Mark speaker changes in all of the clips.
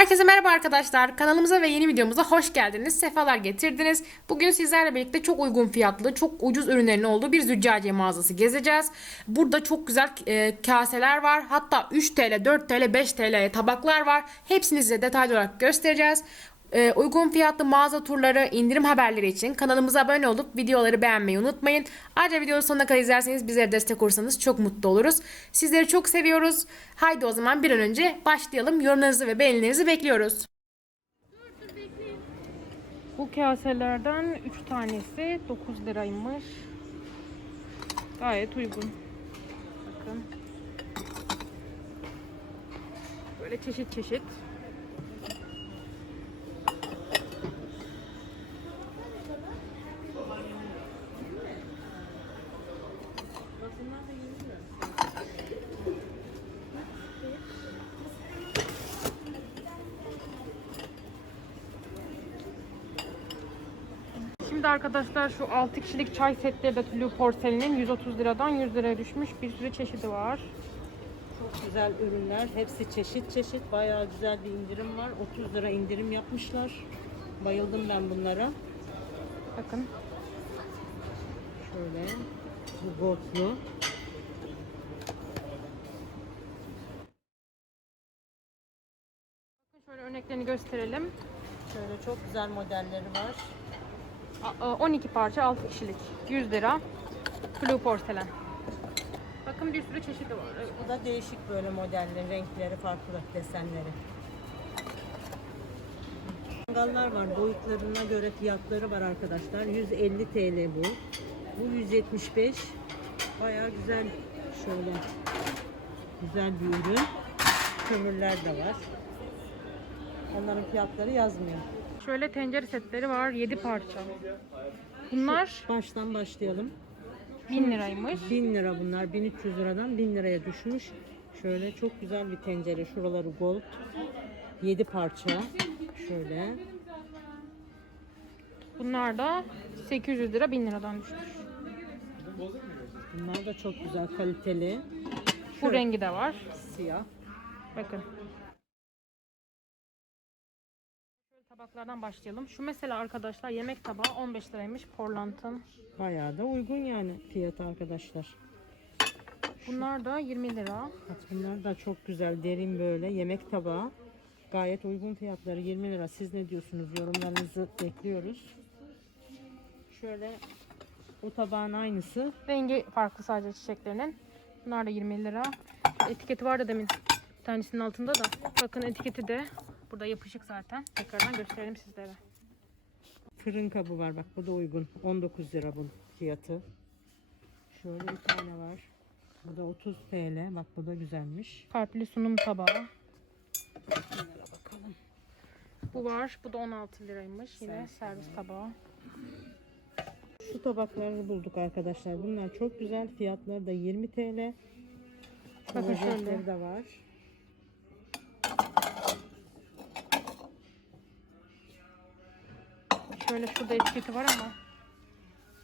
Speaker 1: Herkese merhaba arkadaşlar. Kanalımıza ve yeni videomuza hoş geldiniz. Sefalar getirdiniz. Bugün sizlerle birlikte çok uygun fiyatlı, çok ucuz ürünlerin olduğu bir züccaciye mağazası gezeceğiz. Burada çok güzel e, kaseler var. Hatta 3 TL, 4 TL, 5 TL'ye tabaklar var. Hepsini size detaylı olarak göstereceğiz. E, uygun fiyatlı mağaza turları, indirim haberleri için kanalımıza abone olup videoları beğenmeyi unutmayın. Ayrıca videonun sonuna kadar izlerseniz bizlere destek olursanız çok mutlu oluruz. Sizleri çok seviyoruz. Haydi o zaman bir an önce başlayalım. Yorumlarınızı ve beğenilerinizi bekliyoruz. Bu kaselerden 3 tanesi 9 liraymış. Gayet uygun. Bakın. Böyle çeşit çeşit. Şimdi arkadaşlar şu 6 kişilik çay setleri de Tülü Porselen'in 130 liradan 100 liraya düşmüş. Bir sürü çeşidi var.
Speaker 2: Çok güzel ürünler. Hepsi çeşit çeşit. Bayağı güzel bir indirim var. 30 lira indirim yapmışlar. Bayıldım ben bunlara.
Speaker 1: Bakın.
Speaker 2: Şöyle. Bu goldlu.
Speaker 1: Bakın şöyle örneklerini gösterelim.
Speaker 2: Şöyle çok güzel modelleri var.
Speaker 1: A- a- 12 parça 6 kişilik. 100 lira. Blue porselen. Bakın bir sürü çeşidi var.
Speaker 2: Bu da değişik böyle modelleri, renkleri, farklı desenleri. Mangallar var. Boyutlarına göre fiyatları var arkadaşlar. 150 TL bu. Bu 175. Bayağı güzel şöyle güzel bir ürün. Kömürler de var. Onların fiyatları yazmıyor.
Speaker 1: Şöyle tencere setleri var 7 parça. Bunlar
Speaker 2: Baştan başlayalım.
Speaker 1: 1000 liraymış.
Speaker 2: 1000 lira bunlar. 1300 liradan 1000 liraya düşmüş. Şöyle çok güzel bir tencere. Şuraları gold. 7 parça. Şöyle.
Speaker 1: Bunlar da 800 lira 1000 liradan düşmüş.
Speaker 2: Bunlar da çok güzel kaliteli.
Speaker 1: Bu rengi de var.
Speaker 2: Siyah.
Speaker 1: Bakın. Tabaklardan başlayalım. Şu mesela arkadaşlar yemek tabağı 15 liraymış Portland'ın.
Speaker 2: Bayağı da uygun yani fiyatı arkadaşlar.
Speaker 1: Bunlar da 20 lira.
Speaker 2: Bak bunlar da çok güzel derin böyle yemek tabağı. Gayet uygun fiyatları 20 lira. Siz ne diyorsunuz? Yorumlarınızı bekliyoruz. Şöyle o tabağın aynısı.
Speaker 1: Rengi farklı sadece çiçeklerinin. Bunlar da 20 lira. Etiketi vardı demin. Bir tanesinin altında da. Bakın etiketi de burada yapışık zaten. Tekrardan gösterelim sizlere.
Speaker 2: Fırın kabı var bak bu da uygun. 19 lira bunun fiyatı. Şöyle bir tane var. Bu da 30 TL. Bak bu da güzelmiş.
Speaker 1: Kalpli sunum tabağı.
Speaker 2: Bunlara bakalım.
Speaker 1: Bu var. Bu da 16 liraymış. Yine servis tabağı.
Speaker 2: Şu tabakları bulduk arkadaşlar. Bunlar çok güzel. Fiyatları da 20 TL.
Speaker 1: Bakın şöyle.
Speaker 2: De var.
Speaker 1: Şöyle şurada etiketi var ama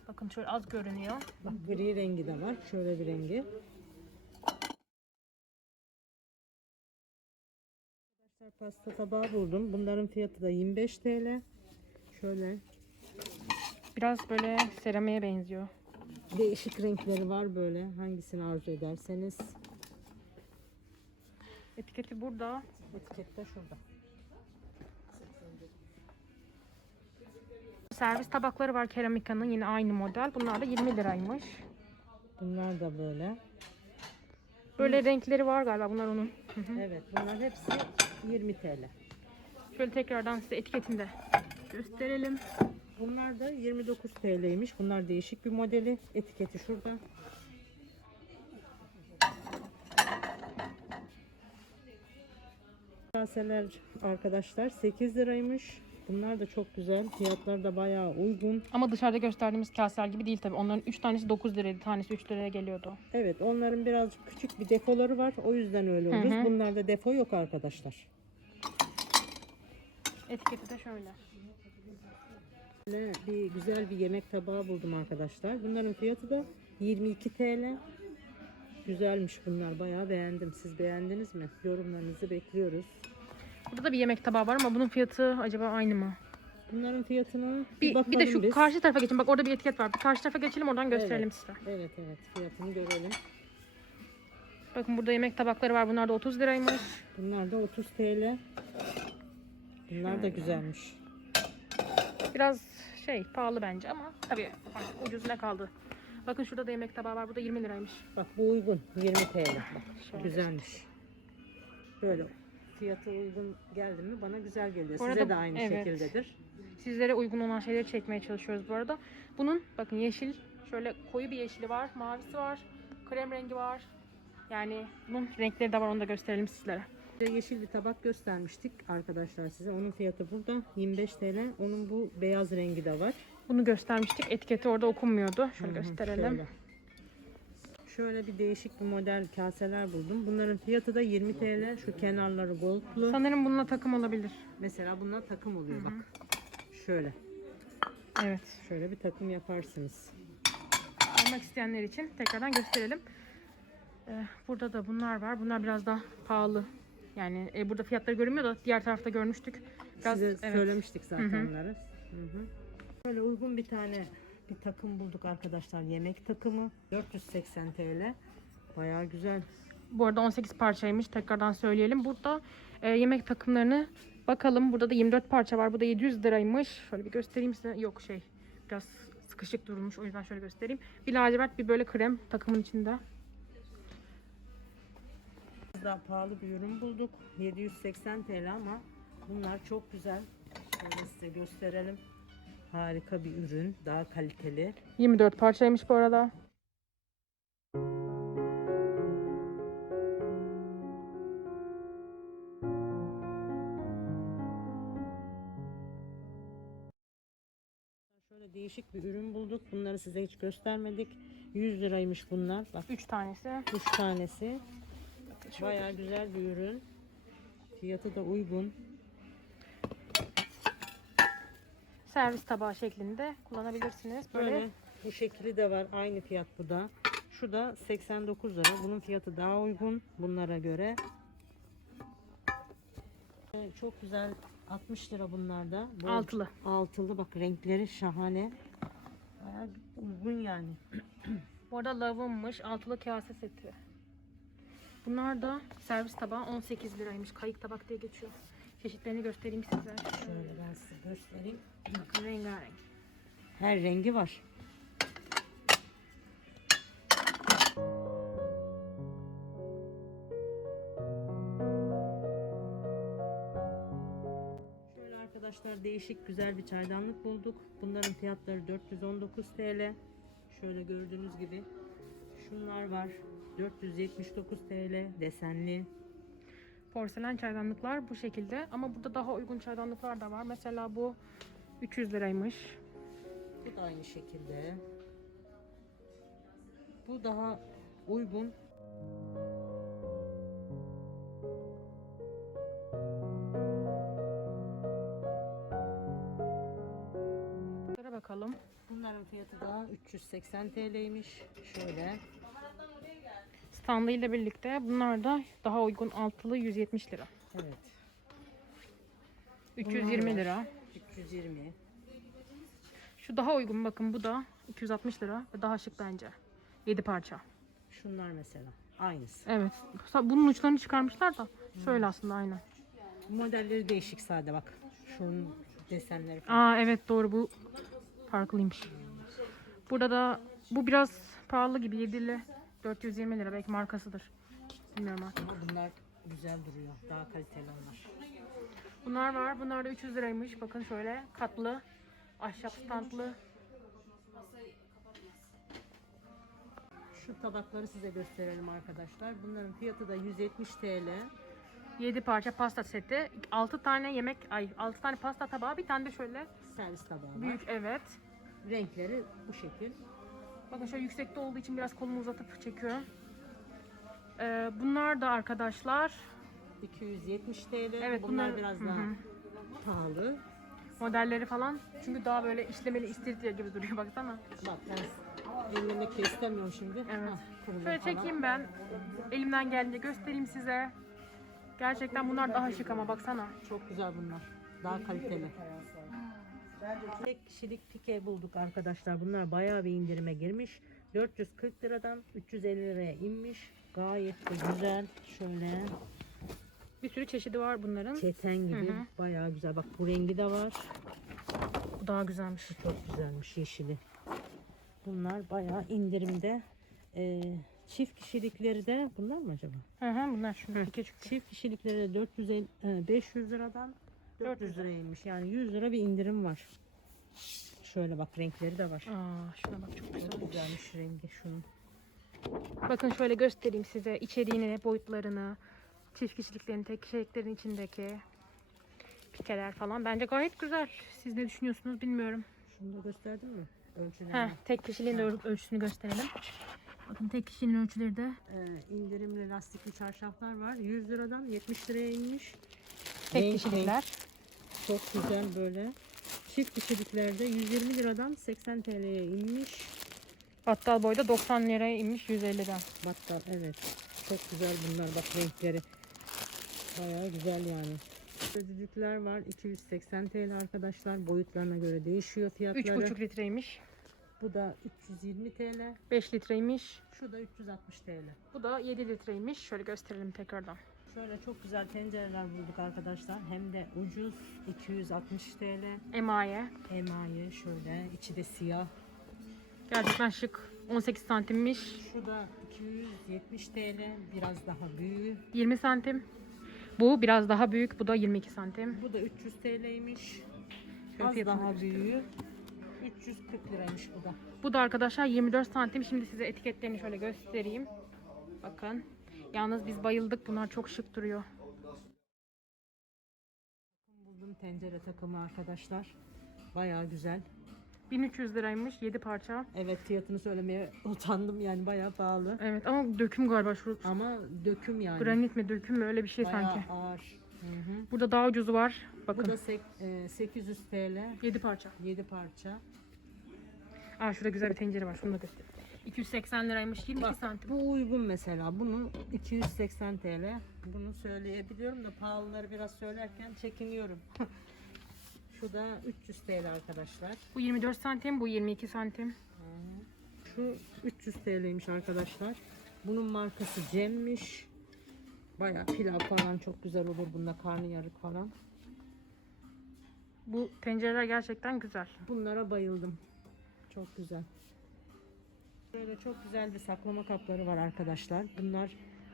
Speaker 1: bakın şöyle az görünüyor.
Speaker 2: Bak gri rengi de var. Şöyle bir rengi. Arkadaşlar pasta tabağı buldum. Bunların fiyatı da 25 TL. Şöyle
Speaker 1: Biraz böyle seramiğe benziyor.
Speaker 2: değişik renkleri var böyle. Hangisini arzu ederseniz.
Speaker 1: Etiketi burada.
Speaker 2: Etiket de şurada.
Speaker 1: Servis tabakları var Keramika'nın yine aynı model. Bunlar da 20 liraymış.
Speaker 2: Bunlar da böyle.
Speaker 1: Böyle renkleri var galiba bunlar onun.
Speaker 2: Evet bunlar hepsi 20 TL.
Speaker 1: Şöyle tekrardan size etiketini de gösterelim.
Speaker 2: Bunlar da 29 TL'ymiş. Bunlar değişik bir modeli. Etiketi şurada. Kaseler arkadaşlar 8 liraymış. Bunlar da çok güzel. Fiyatları da bayağı uygun.
Speaker 1: Ama dışarıda gösterdiğimiz kaseler gibi değil tabii. Onların 3 tanesi 9 liraydı. Tanesi 3 liraya geliyordu.
Speaker 2: Evet onların birazcık küçük bir defoları var. O yüzden öyle olur.
Speaker 1: hı.
Speaker 2: Bunlarda defo yok arkadaşlar.
Speaker 1: Etiketi de şöyle.
Speaker 2: Böyle bir güzel bir yemek tabağı buldum arkadaşlar. Bunların fiyatı da 22 TL. Güzelmiş bunlar. Bayağı beğendim. Siz beğendiniz mi? Yorumlarınızı bekliyoruz.
Speaker 1: Burada da bir yemek tabağı var ama bunun fiyatı acaba aynı mı?
Speaker 2: Bunların fiyatını bir,
Speaker 1: Bir, bir de şu
Speaker 2: biz.
Speaker 1: karşı tarafa geçin. Bak orada bir etiket var. Bir karşı tarafa geçelim oradan gösterelim
Speaker 2: Evet.
Speaker 1: size.
Speaker 2: Evet evet fiyatını görelim.
Speaker 1: Bakın burada yemek tabakları var. Bunlar da 30 liraymış.
Speaker 2: Bunlar da 30 TL. Bunlar da güzelmiş.
Speaker 1: Biraz şey pahalı bence ama tabii ucuz ne kaldı. Bakın şurada da yemek tabağı var. Bu da 20 liraymış.
Speaker 2: Bak bu uygun 20 TL. Bak
Speaker 1: Şöyle.
Speaker 2: güzelmiş. Böyle fiyatı uygun geldi mi bana güzel geliyor.
Speaker 1: Bu
Speaker 2: Size
Speaker 1: arada-
Speaker 2: de aynı
Speaker 1: evet.
Speaker 2: şekildedir.
Speaker 1: Sizlere uygun olan şeyleri çekmeye çalışıyoruz bu arada. Bunun bakın yeşil şöyle koyu bir yeşili var. Mavisi var. Krem rengi var. Yani bunun renkleri de var. Onu da gösterelim sizlere.
Speaker 2: Yeşil bir tabak göstermiştik arkadaşlar size. Onun fiyatı burada 25 TL. Onun bu beyaz rengi de var.
Speaker 1: Bunu göstermiştik. Etiketi orada okunmuyordu. Şöyle gösterelim.
Speaker 2: Şöyle. Şöyle bir değişik bir model kaseler buldum. Bunların fiyatı da 20 TL. Şu kenarları goldlu.
Speaker 1: Sanırım bununla takım olabilir.
Speaker 2: Mesela bunlar takım oluyor bak. Şöyle.
Speaker 1: Evet.
Speaker 2: Şöyle bir takım yaparsınız.
Speaker 1: Almak isteyenler için tekrardan gösterelim. Ee, burada da bunlar var. Bunlar biraz daha pahalı. Yani e, burada fiyatları görünmüyor da diğer tarafta görmüştük. Biraz
Speaker 2: Size
Speaker 1: evet.
Speaker 2: söylemiştik zaten
Speaker 1: Hı hı.
Speaker 2: onları. Hı hı. Böyle uygun bir tane bir takım bulduk arkadaşlar. Yemek takımı. 480 TL. Bayağı güzel.
Speaker 1: Bu arada 18 parçaymış. Tekrardan söyleyelim. Burada e, yemek takımlarını bakalım. Burada da 24 parça var. Bu da 700 liraymış. Şöyle bir göstereyim size. Yok şey biraz sıkışık durmuş. O yüzden şöyle göstereyim. Bir lacivert bir böyle krem takımın içinde.
Speaker 2: Biraz daha pahalı bir ürün bulduk. 780 TL ama bunlar çok güzel. Şöyle size gösterelim. Harika bir ürün. Daha kaliteli.
Speaker 1: 24 parçaymış bu arada.
Speaker 2: Şöyle değişik bir ürün bulduk. Bunları size hiç göstermedik. 100 liraymış bunlar. Bak
Speaker 1: 3 tanesi.
Speaker 2: 3 tanesi. Bayağı güzel bir ürün. Fiyatı da uygun.
Speaker 1: Servis tabağı şeklinde kullanabilirsiniz. Böyle
Speaker 2: Böyle bu şekli de var. Aynı fiyat bu da. Şu da 89 lira. Bunun fiyatı daha uygun bunlara göre. Çok güzel 60 lira bunlar da. Bu
Speaker 1: altılı.
Speaker 2: Altılı bak renkleri şahane. Bayağı uygun yani.
Speaker 1: Bu arada lavımmış. Altılı kase seti. Bunlar da servis tabağı 18 liraymış. Kayık tabak diye geçiyor. Çeşitlerini göstereyim size.
Speaker 2: Şöyle ben size göstereyim.
Speaker 1: Bakın rengarenk.
Speaker 2: Her rengi var. Şöyle arkadaşlar değişik güzel bir çaydanlık bulduk. Bunların fiyatları 419 TL. Şöyle gördüğünüz gibi şunlar var. 479 TL desenli.
Speaker 1: Porselen çaydanlıklar bu şekilde. Ama burada daha uygun çaydanlıklar da var. Mesela bu 300 liraymış.
Speaker 2: Bu da aynı şekilde. Bu daha uygun.
Speaker 1: Bunlara bakalım.
Speaker 2: Bunların fiyatı da 380 TL'ymiş. Şöyle.
Speaker 1: Standı ile birlikte bunlar da daha uygun altılı 170 lira.
Speaker 2: Evet.
Speaker 1: 320
Speaker 2: var.
Speaker 1: lira.
Speaker 2: 320.
Speaker 1: Şu daha uygun bakın bu da 260 lira ve daha şık bence. 7 parça.
Speaker 2: Şunlar mesela. Aynısı.
Speaker 1: Evet. Bunun uçlarını çıkarmışlar da şöyle aslında aynı.
Speaker 2: Modelleri değişik sade bak. Şunun desenleri falan.
Speaker 1: Aa evet doğru bu farklıymış. Burada da bu biraz pahalı gibi 7'li 420 lira belki markasıdır. Bilmiyorum artık.
Speaker 2: Ama bunlar güzel duruyor. Daha kaliteli onlar.
Speaker 1: Bunlar var. Bunlar da 300 liraymış. Bakın şöyle katlı, ahşap standlı.
Speaker 2: Şu tabakları size gösterelim arkadaşlar. Bunların fiyatı da 170 TL.
Speaker 1: 7 parça pasta seti. 6 tane yemek, ay 6 tane pasta tabağı, bir tane de şöyle
Speaker 2: Servis tabağı var.
Speaker 1: büyük evet.
Speaker 2: Renkleri bu şekil.
Speaker 1: Bakın şöyle yüksekte olduğu için biraz kolumu uzatıp çekiyorum. Ee, bunlar da arkadaşlar
Speaker 2: 270 TL.
Speaker 1: Evet,
Speaker 2: bunlar,
Speaker 1: bunlar-
Speaker 2: biraz
Speaker 1: Hı
Speaker 2: daha pahalı.
Speaker 1: modelleri falan. Çünkü daha böyle işlemeli istiridye gibi duruyor baksana.
Speaker 2: Bak ben dinlemek de istemiyorum şimdi.
Speaker 1: Evet.
Speaker 2: Hah,
Speaker 1: Şöyle
Speaker 2: falan.
Speaker 1: çekeyim ben. Elimden geldiğince göstereyim size. Gerçekten bunlar daha şık ama baksana.
Speaker 2: Çok güzel bunlar. Daha kaliteli. Tek kişilik pike bulduk arkadaşlar. Bunlar bayağı bir indirime girmiş. 440 liradan 350 liraya inmiş. Gayet de güzel. Şöyle
Speaker 1: Bir sürü çeşidi var bunların.
Speaker 2: keten gibi
Speaker 1: Hı hı.
Speaker 2: bayağı güzel. Bak bu rengi de var.
Speaker 1: Bu daha güzelmiş.
Speaker 2: Çok güzelmiş yeşili. Bunlar bayağı indirimde. Ee, çift kişilikleri de bunlar mı acaba?
Speaker 1: Hı hı bunlar şu iki çıktı.
Speaker 2: Çift kişilikleri de 450, e, 500 liradan 400 liraya inmiş. Yani 100 lira bir indirim var. Şöyle bak renkleri de var.
Speaker 1: Aa şuna bak çok
Speaker 2: Çok
Speaker 1: güzel.
Speaker 2: güzelmiş rengi şunun.
Speaker 1: Bakın şöyle göstereyim size içeriğini, boyutlarını, çift kişiliklerin, tek kişiliklerin içindeki pikeler falan. Bence gayet güzel. Siz ne düşünüyorsunuz bilmiyorum.
Speaker 2: Şunu da gösterdin mi? Ölçülerini.
Speaker 1: Heh, tek kişiliğin de öl- ölçüsünü gösterelim. Bakın tek kişinin ölçüleri de
Speaker 2: Ee, indirimli lastikli çarşaflar var. 100 liradan 70 liraya inmiş.
Speaker 1: Tek
Speaker 2: Renk
Speaker 1: kişilikler.
Speaker 2: renk. Çok güzel böyle. Çift kişiliklerde 120 liradan 80 TL'ye inmiş.
Speaker 1: Battal boyda 90 liraya inmiş 150'den.
Speaker 2: Battal evet. Çok güzel bunlar bak renkleri. Bayağı güzel yani. Düdükler var 280 TL arkadaşlar. Boyutlarına göre değişiyor fiyatları.
Speaker 1: 3,5 litreymiş.
Speaker 2: Bu da 320 TL.
Speaker 1: 5 litreymiş.
Speaker 2: Şu da 360 TL.
Speaker 1: Bu da 7 litreymiş. Şöyle gösterelim tekrardan.
Speaker 2: Şöyle çok güzel tencereler bulduk arkadaşlar. Hem de ucuz 260 TL.
Speaker 1: Emaye.
Speaker 2: Emaye şöyle içi de siyah.
Speaker 1: Gerçekten şık. 18 santimmiş.
Speaker 2: Şu da 270 TL. Biraz daha büyüğü.
Speaker 1: 20 santim. Bu biraz daha büyük. Bu da 22 santim.
Speaker 2: Bu da 300 TL'ymiş. Az daha büyüğü. 340 liraymış bu da.
Speaker 1: Bu da arkadaşlar 24 santim. Şimdi size etiketlerini şöyle göstereyim. Bakın. Yalnız biz bayıldık. Bunlar çok şık duruyor.
Speaker 2: Buldum tencere takımı arkadaşlar. Bayağı güzel.
Speaker 1: 1300 liraymış 7 parça.
Speaker 2: Evet fiyatını söylemeye utandım yani bayağı pahalı.
Speaker 1: Evet ama döküm galiba şu.
Speaker 2: Ama döküm yani.
Speaker 1: Granit mi döküm mü öyle bir şey
Speaker 2: bayağı
Speaker 1: sanki.
Speaker 2: ağır. Hı hı.
Speaker 1: Burada daha ucuzu var.
Speaker 2: Bu
Speaker 1: Bakın
Speaker 2: da sek- e, 800 TL.
Speaker 1: 7 parça.
Speaker 2: 7 parça.
Speaker 1: Aa şurada güzel bir tencere var. Şunu da göster. 280 liraymış 22
Speaker 2: Bak,
Speaker 1: santim.
Speaker 2: Bu uygun mesela. Bunu 280 TL. Bunu söyleyebiliyorum da pahalıları biraz söylerken çekiniyorum. Şu da 300 TL arkadaşlar.
Speaker 1: Bu 24 santim, bu 22 santim.
Speaker 2: Şu 300 TL'ymiş arkadaşlar. Bunun markası Cem'miş. Bayağı pilav falan çok güzel olur bunda karnıyarık falan.
Speaker 1: Bu tencereler gerçekten güzel.
Speaker 2: Bunlara bayıldım. Çok güzel. Böyle çok güzel bir saklama kapları var arkadaşlar. Bunlar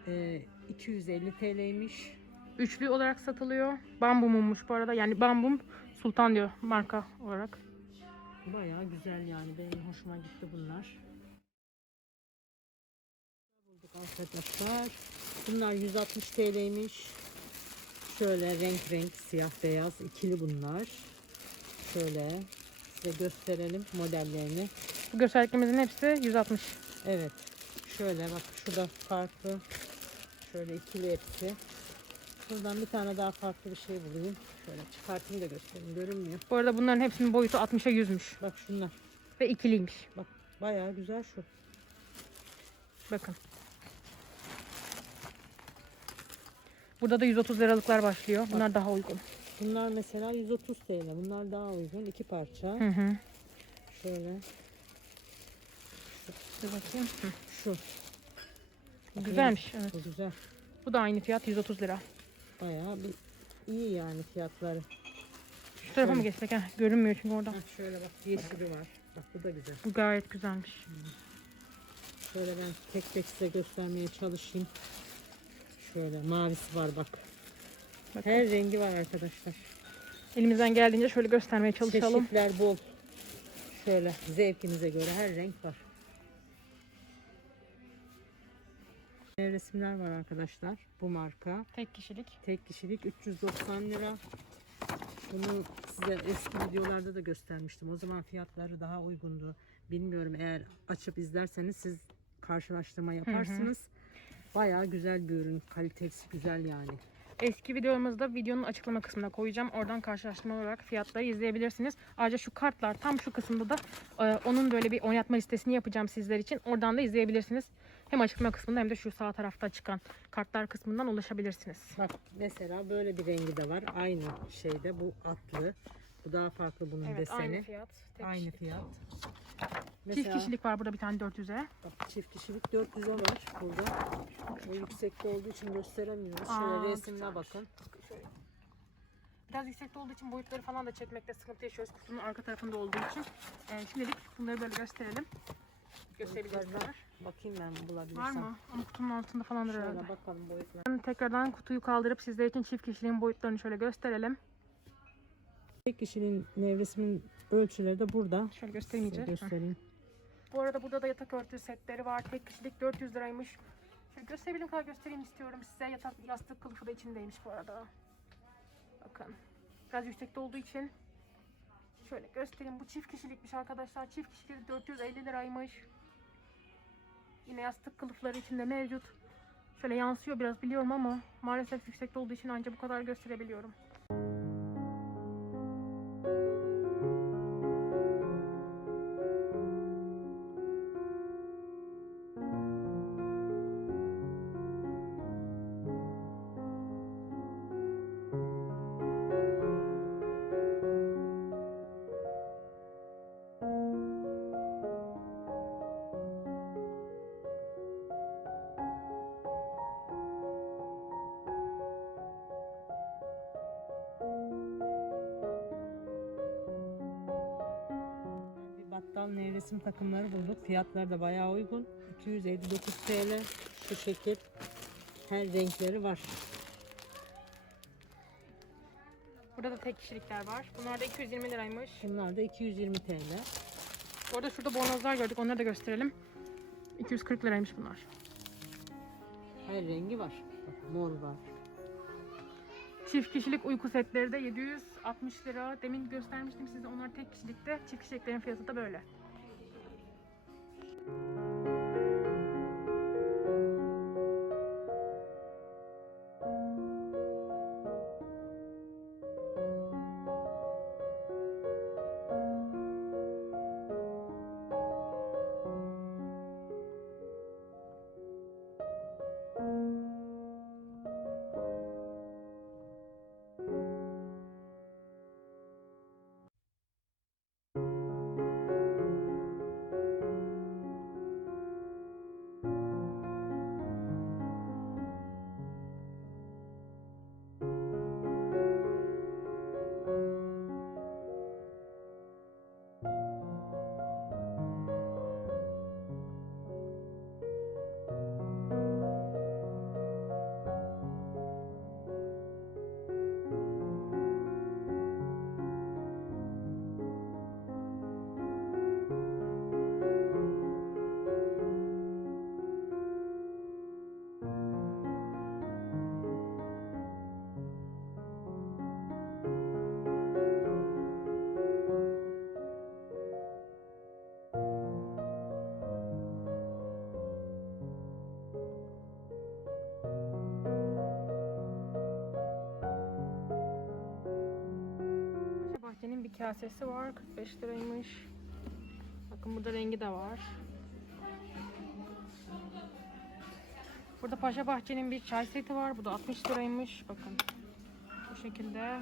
Speaker 2: e, 250 TL'ymiş.
Speaker 1: Üçlü olarak satılıyor. Bambum'unmuş bu arada. Yani Bambum Sultan diyor marka olarak.
Speaker 2: Bayağı güzel yani. Benim hoşuma gitti bunlar. Bulduk arkadaşlar. Bunlar 160 TL'ymiş. Şöyle renk renk siyah beyaz ikili bunlar. Şöyle size gösterelim modellerini.
Speaker 1: Bu gösterdiklerimizin hepsi 160.
Speaker 2: Evet. Şöyle bak şurada farklı. Şöyle ikili hepsi. Şuradan bir tane daha farklı bir şey bulayım. Şöyle çıkartayım da göstereyim. Görünmüyor.
Speaker 1: Bu arada bunların hepsinin boyutu 60'a 100'müş.
Speaker 2: Bak şunlar.
Speaker 1: Ve ikiliymiş.
Speaker 2: Bak bayağı güzel şu.
Speaker 1: Bakın. Burada da 130 liralıklar başlıyor. Bunlar daha uygun.
Speaker 2: Bunlar mesela 130 TL. Bunlar daha uygun. iki parça.
Speaker 1: Hı hı.
Speaker 2: Şöyle
Speaker 1: Dur bakayım. Hı.
Speaker 2: şu.
Speaker 1: Bu güzelmiş.
Speaker 2: Evet. Bu güzel.
Speaker 1: Bu da aynı fiyat 130 lira.
Speaker 2: Bayağı bir iyi yani fiyatları.
Speaker 1: Şu tarafa mı geçsek? Heh, görünmüyor çünkü oradan.
Speaker 2: Heh, şöyle bak yeşili var. Bak bu da güzel.
Speaker 1: Bu gayet güzelmiş.
Speaker 2: Şöyle ben tek tek size göstermeye çalışayım. Şöyle mavisi var bak.
Speaker 1: Bakın.
Speaker 2: Her rengi var arkadaşlar.
Speaker 1: Elimizden geldiğince şöyle göstermeye çalışalım.
Speaker 2: Çeşitler bol. Şöyle zevkinize göre her renk var. Resimler var arkadaşlar. Bu marka.
Speaker 1: Tek kişilik.
Speaker 2: Tek kişilik 390 lira. Bunu size eski videolarda da göstermiştim. O zaman fiyatları daha uygundu. Bilmiyorum eğer açıp izlerseniz siz karşılaştırma yaparsınız. Bayağı güzel bir ürün. Kalitesi güzel yani.
Speaker 1: Eski videomuzda videonun açıklama kısmına koyacağım. Oradan karşılaştırma olarak fiyatları izleyebilirsiniz. Ayrıca şu kartlar tam şu kısımda da e, onun böyle bir oynatma listesini yapacağım sizler için. Oradan da izleyebilirsiniz. hem açıklama kısmında hem de şu sağ tarafta çıkan kartlar kısmından ulaşabilirsiniz.
Speaker 2: Bak mesela böyle bir rengi de var. Aynı şeyde bu atlı. Bu daha farklı bunun
Speaker 1: Evet
Speaker 2: deseni.
Speaker 1: aynı fiyat. Tek
Speaker 2: Aynı
Speaker 1: kişilik.
Speaker 2: fiyat.
Speaker 1: Çift kişilik var burada bir tane 400'e.
Speaker 2: Bak, çift kişilik 400'e var burada. O yüksekte olduğu için gösteremiyoruz.
Speaker 1: Aa,
Speaker 2: Şöyle
Speaker 1: güzelmiş.
Speaker 2: bakın.
Speaker 1: Biraz yüksekte olduğu için boyutları falan da çekmekte sıkıntı yaşıyoruz kutunun arka tarafında olduğu için. Ee, şimdilik bunları böyle gösterelim. Var.
Speaker 2: Bakayım ben bulabilirsem.
Speaker 1: Var mı? Ama kutunun altında falandır herhalde.
Speaker 2: Şöyle bakalım boyutlarına.
Speaker 1: Tekrardan kutuyu kaldırıp sizler için çift kişiliğin boyutlarını şöyle gösterelim.
Speaker 2: Tek kişinin nevresinin ölçüleri de burada.
Speaker 1: Şöyle göstereyim
Speaker 2: Size göstereyim.
Speaker 1: Bu arada burada da yatak örtü setleri var. Tek kişilik 400 liraymış. Şöyle gösterebildiğim kadar göstereyim istiyorum size. Yatak yastık kılıfı da içindeymiş bu arada. Bakın. Biraz yüksekte olduğu için şöyle göstereyim. Bu çift kişilikmiş arkadaşlar. Çift kişilik 450 liraymış. Yine yastık kılıfları içinde mevcut. Şöyle yansıyor biraz biliyorum ama maalesef yüksekte olduğu için ancak bu kadar gösterebiliyorum.
Speaker 2: Takımları bulduk. Fiyatları da bayağı uygun. 259 TL. Şu şekil her renkleri var.
Speaker 1: Burada da tek kişilikler var. Bunlar da 220 liraymış.
Speaker 2: Bunlar da 220 TL.
Speaker 1: Bu arada şurada bornozlar gördük. Onları da gösterelim. 240 liraymış bunlar.
Speaker 2: Her rengi var. Bak, mor var.
Speaker 1: Çift kişilik uyku setleri de 760 lira. Demin göstermiştim size. Onlar tek kişilikte. Çift kişiliklerin fiyatı da böyle. Kasesi var. 45 liraymış. Bakın burada rengi de var. Burada Paşa Bahçe'nin bir çay seti var. Bu da 60 liraymış. Bakın. Bu şekilde.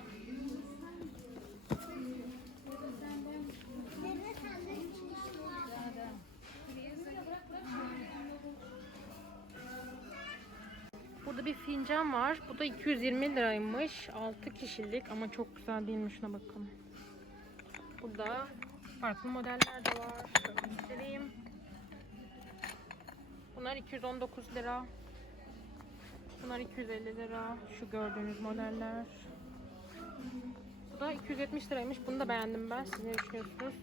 Speaker 1: Burada bir fincan var. Bu da 220 liraymış. 6 kişilik ama çok güzel değil mi? Şuna bakın. Burada farklı modeller de var. Şöyle göstereyim. Bunlar 219 lira. Bunlar 250 lira. Şu gördüğünüz modeller. Bu da 270 liraymış. Bunu da beğendim ben. Siz ne düşünüyorsunuz?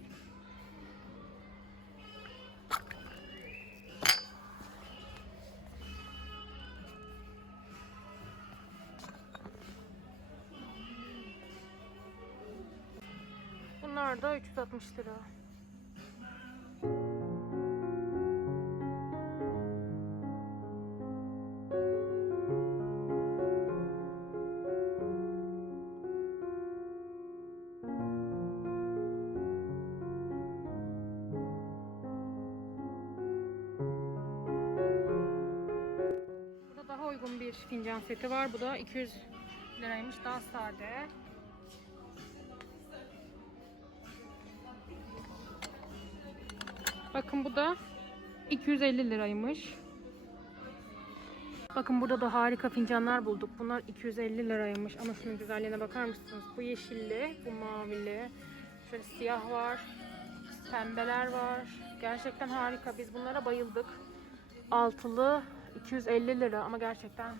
Speaker 1: Da 360 lira. bir fincan seti var. Bu da 200 liraymış. Daha sade. Bakın bu da 250 liraymış. Bakın burada da harika fincanlar bulduk. Bunlar 250 liraymış. Ama şunun güzelliğine bakar mısınız? Bu yeşilli, bu mavili. Şöyle siyah var. Pembeler var. Gerçekten harika. Biz bunlara bayıldık. Altılı 250 lira ama gerçekten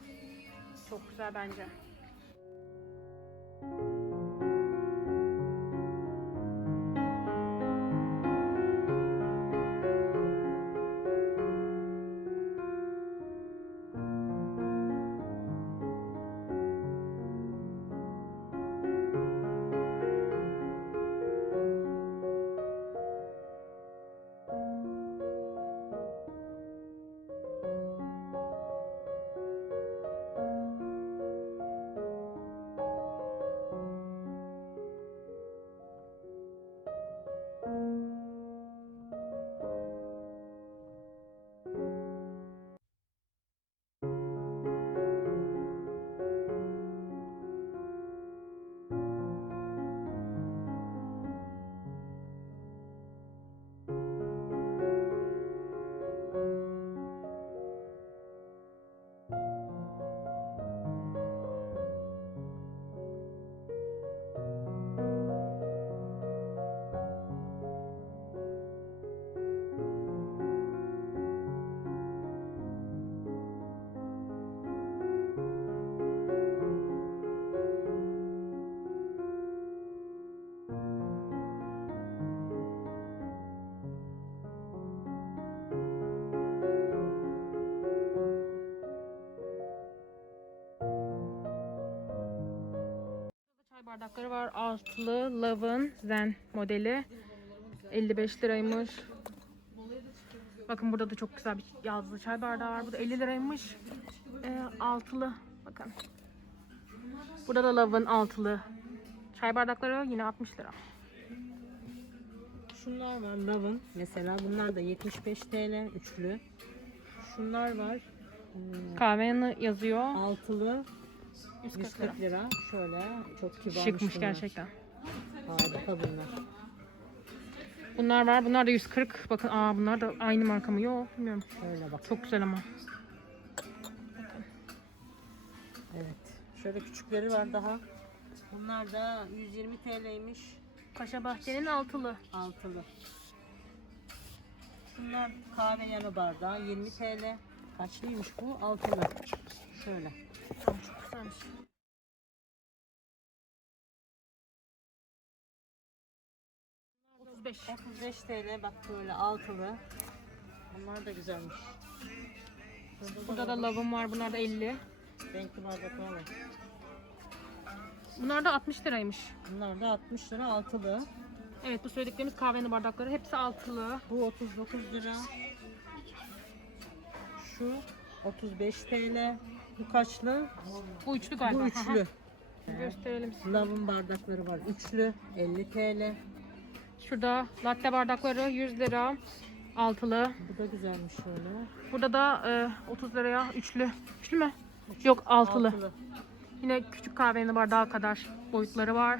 Speaker 1: çok güzel bence. Çay bardakları var. Altılı Love'ın Zen modeli. 55 liraymış. Bakın burada da çok güzel bir yazlı çay bardağı var. Bu da 50 liraymış. Ee, altılı. Bakın. Burada da Love'ın altılı. Çay bardakları yine 60 lira.
Speaker 2: Şunlar var Love'ın mesela bunlar da 75 TL üçlü. Şunlar var
Speaker 1: Kahve yanı yazıyor.
Speaker 2: altılı
Speaker 1: 140 lira.
Speaker 2: 140 lira. Şöyle çok kibarmış
Speaker 1: Şıkmış
Speaker 2: bunlar.
Speaker 1: gerçekten.
Speaker 2: Harika bunlar.
Speaker 1: Bunlar var. Bunlar da 140. Bakın aa bunlar da aynı marka mı? Yok bilmiyorum.
Speaker 2: Şöyle bak.
Speaker 1: Çok güzel ama.
Speaker 2: Evet. Şöyle küçükleri var daha. Bunlar da 120 TL'ymiş.
Speaker 1: Paşa Bahçe'nin altılı.
Speaker 2: Altılı. Şunlar kahve yanı bardağı 20 TL. Kaçlıymış bu? Altılı. Şöyle.
Speaker 1: Çok güzelmiş. Otuz beş.
Speaker 2: 35 TL bak böyle altılı. Bunlar da güzelmiş.
Speaker 1: Burada da lavım var. Bunlar da 50.
Speaker 2: renkli bardaklar var.
Speaker 1: Bunlar da 60 liraymış.
Speaker 2: Bunlar da 60 lira altılı.
Speaker 1: Evet bu söylediklerimiz kahvenin bardakları. Hepsi altılı.
Speaker 2: Bu 39 lira. Şu 35 TL. Bu kaçlı?
Speaker 1: Bu üçlü galiba.
Speaker 2: Bu üçlü.
Speaker 1: Gösterelim size.
Speaker 2: Lavın bardakları var. Üçlü 50 TL.
Speaker 1: Şurada latte bardakları 100 lira. Altılı.
Speaker 2: Bu da güzelmiş şöyle.
Speaker 1: Burada da e, 30 liraya üçlü. Üçlü mü? Yok altılı.
Speaker 2: Altılı.
Speaker 1: Yine küçük kahvenin bardağı kadar boyutları var.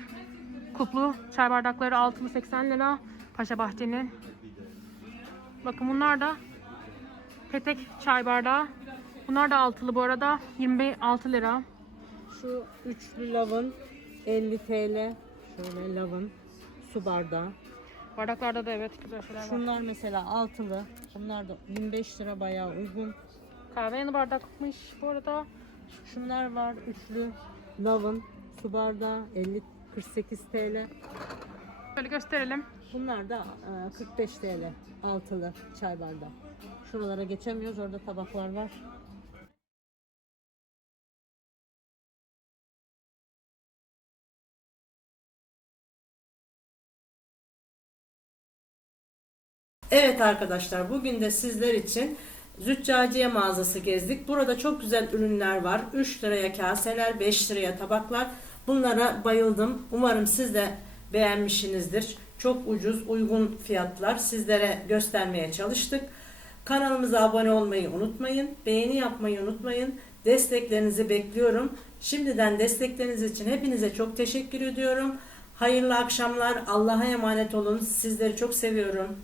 Speaker 1: Kuplu çay bardakları altılı 80 lira. Paşa Bahçe'nin. Bakın bunlar da petek çay bardağı. Bunlar da altılı bu arada. 26 lira.
Speaker 2: Şu üçlü lavın 50 TL. Şöyle lavın su bardağı.
Speaker 1: Bardaklarda da evet güzel şeyler var.
Speaker 2: Şunlar mesela altılı. Bunlar da 25 lira bayağı uygun.
Speaker 1: Kahve yanı bardakmış bu arada.
Speaker 2: Şunlar var üçlü lavın su bardağı 50 48 TL.
Speaker 1: Şöyle gösterelim.
Speaker 2: Bunlar da e, 45 TL altılı çay bardağı. Şuralara geçemiyoruz. Orada tabaklar var. Evet arkadaşlar bugün de sizler için Züccaciye mağazası gezdik. Burada çok güzel ürünler var. 3 liraya kaseler, 5 liraya tabaklar. Bunlara bayıldım. Umarım siz de beğenmişsinizdir. Çok ucuz, uygun fiyatlar sizlere göstermeye çalıştık. Kanalımıza abone olmayı unutmayın. Beğeni yapmayı unutmayın. Desteklerinizi bekliyorum. Şimdiden destekleriniz için hepinize çok teşekkür ediyorum. Hayırlı akşamlar. Allah'a emanet olun. Sizleri çok seviyorum.